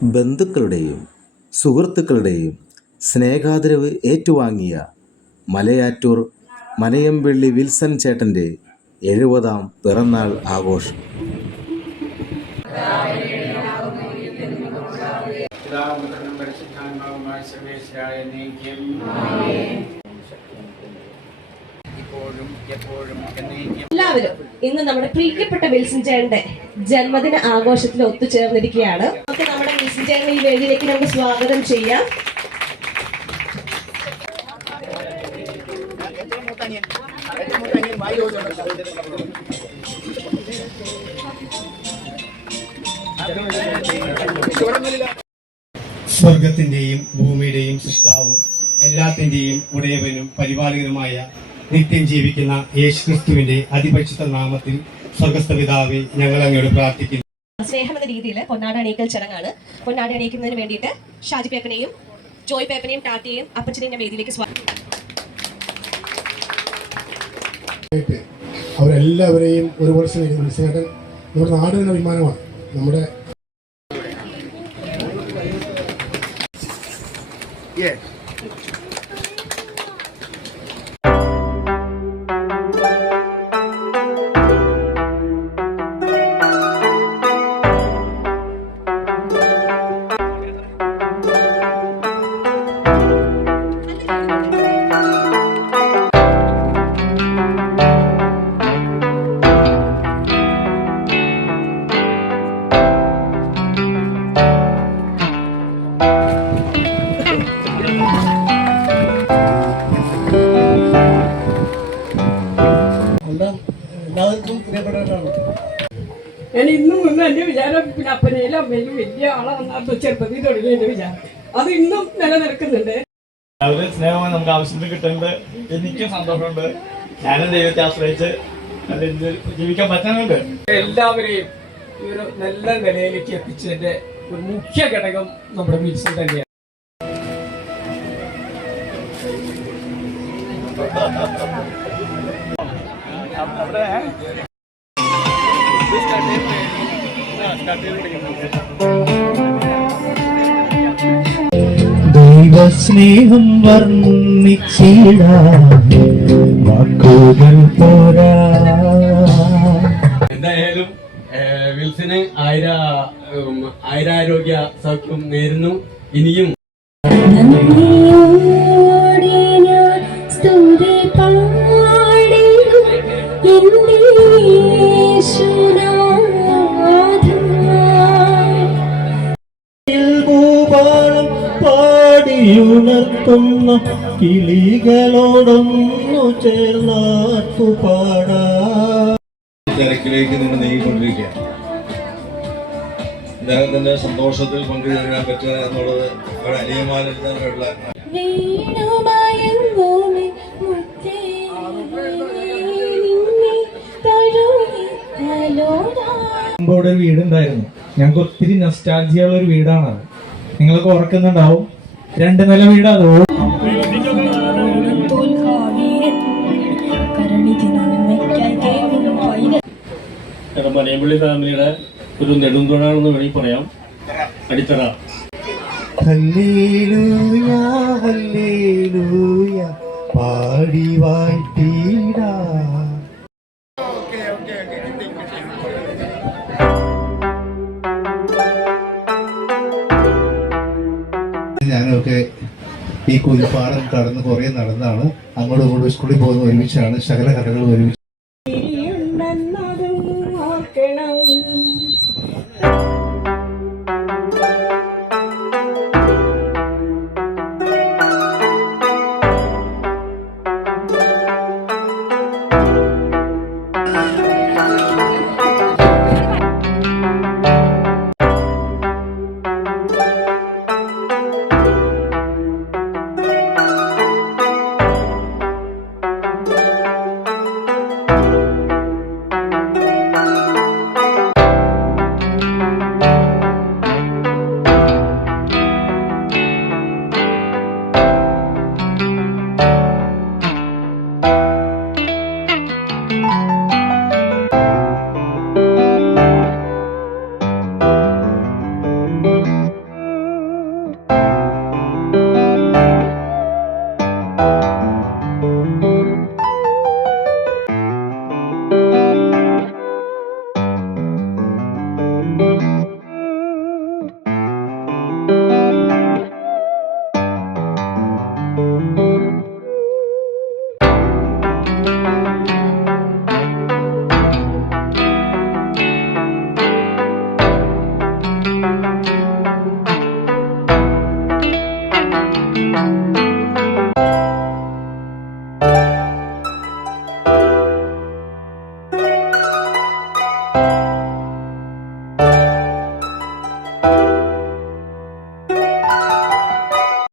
ബന്ധുക്കളുടെയും സുഹൃത്തുക്കളുടെയും സ്നേഹാദരവ് ഏറ്റുവാങ്ങിയ മലയാറ്റൂർ മനയംപള്ളി വിൽസൺ ചേട്ടൻ്റെ 70-ാം പിറന്നാൾ ആഘോഷം. എല്ലാവരും ഇന്ന് നമ്മുടെ പ്രിയപ്പെട്ട വിൽസൺ ചേട്ടന്റെ ജന്മദിന ആഘോഷത്തിൽ ഒത്തുചേർന്നിരിക്കുകയാണ്. നമുക്ക് നമ്മുടെ വിൽസൺ ചേട്ടനെ ഈ വേദിയിലേക്ക് നമുക്ക് സ്വാഗതം ചെയ്യാം. സ്വർഗത്തിന്റെയും ഭൂമിയുടെയും സൃഷ്ടാവും എല്ലാത്തിന്റെയും ഉടയവനും പരിപാലകനുമായ നിത്യം ജീവിക്കുന്ന യേശുക്രിസ്തുവിന്റെ അതിപരിശുദ്ധ നാമത്തിൽ സ്വർഗസ്ഥ പിതാവേ, ഞങ്ങൾ അങ്ങയോട് പ്രാർത്ഥിക്കുന്നു. സ്നേഹം എന്ന രീതിയിൽ പൊന്നാട അണിയിക്കൽ ചടങ്ങാണ്. പൊന്നാട അണിയിക്കുന്നതിന് വേണ്ടിയിട്ട് ഷാജി പേപ്പനെയും ജോയ് പേപ്പനെയും ടാറ്റയെയും അപ്പച്ചനെയും വേദിയിലേക്ക് അവരെല്ലാവരെയും ഒരുപോലെ സ്നേഹിക്കുന്നു. ചേട്ടൻ നമ്മുടെ നാടിന് അഭിമാനമാണ്. നമ്മുടെ എല്ലാവർക്കും പ്രിയപ്പെട്ടവരാണ്. ഞാൻ ഇന്നും ഒന്നും എൻ്റെ വിചാരം പിന്നെ അപ്പനയിലും അമ്മയിലും വലിയ ആളാണെന്നാണ് ചെറുപ്പത്തിൽ തുടങ്ങിയ എൻ്റെ വിചാരം. അത് ഇന്നും നിലനിൽക്കുന്നുണ്ട്. വളരെ സ്നേഹമാണ് നമുക്ക് ആവശ്യത്തിന് കിട്ടുന്നത്. എനിക്കും സന്തോഷമുണ്ട്. ഞാനും ദൈവത്തെ ആശ്രയിച്ച് ജീവിക്കാൻ പറ്റുന്നുണ്ട്. എല്ലാവരെയും ഈ ഒരു നല്ല നിലയിലേക്ക് എത്തിച്ചതിന്റെ ഒരു മുഖ്യ ഘടകം നമ്മുടെ വിൽസൺ തന്നെയാണ്. ദൈവസ്നേഹം വർണ്ണിച്ചിടാൻ വാക്കുകൾ പോരാ. എന്തായാലും വിൽസന് ആയിരാരോഗ്യ സൗഖ്യം നേരുന്നു. ഇനിയും പാടിയുണർത്തുന്ന കിളികളോടൊന്നു ചേർന്നു പാടാ. തിരക്കിലേക്ക് നിങ്ങൾ നീങ്ങിക്കൊണ്ടിരിക്കുക. ഇദ്ദേഹത്തിന്റെ സന്തോഷത്തിൽ പങ്കുചേരാൻ പറ്റുക എന്നുള്ളത് വളരെ അനിയമാനത്തിനുള്ള ഒരു വീടുണ്ടായിരുന്നു. ഞങ്ങൾക്ക് ഒത്തിരി നൊസ്റ്റാൾജിയുള്ള ഒരു വീടാണ്. നിങ്ങൾക്ക് ഓർക്കുന്നുണ്ടാവും. 2 നില വീടാണ്. മനയംപള്ളി ഫാമിലിയുടെ ഒരു നെടുംതുണാണെന്ന് വേണമെങ്കിൽ പറയാം. അടിത്തറ. ഹല്ലേലൂയ ഹല്ലേലൂയ പാടി വാഴ്ത്തിടാ. ഞാനൊക്കെ ഈ കുതിപ്പാടം കടന്ന് കുറേ നടന്നാണ് അങ്ങോട്ടും ഇങ്ങോട്ടും സ്കൂളിൽ പോകുന്ന ഒരുമിച്ചാണ്. സകല കടകൾ ഒരുമിച്ച്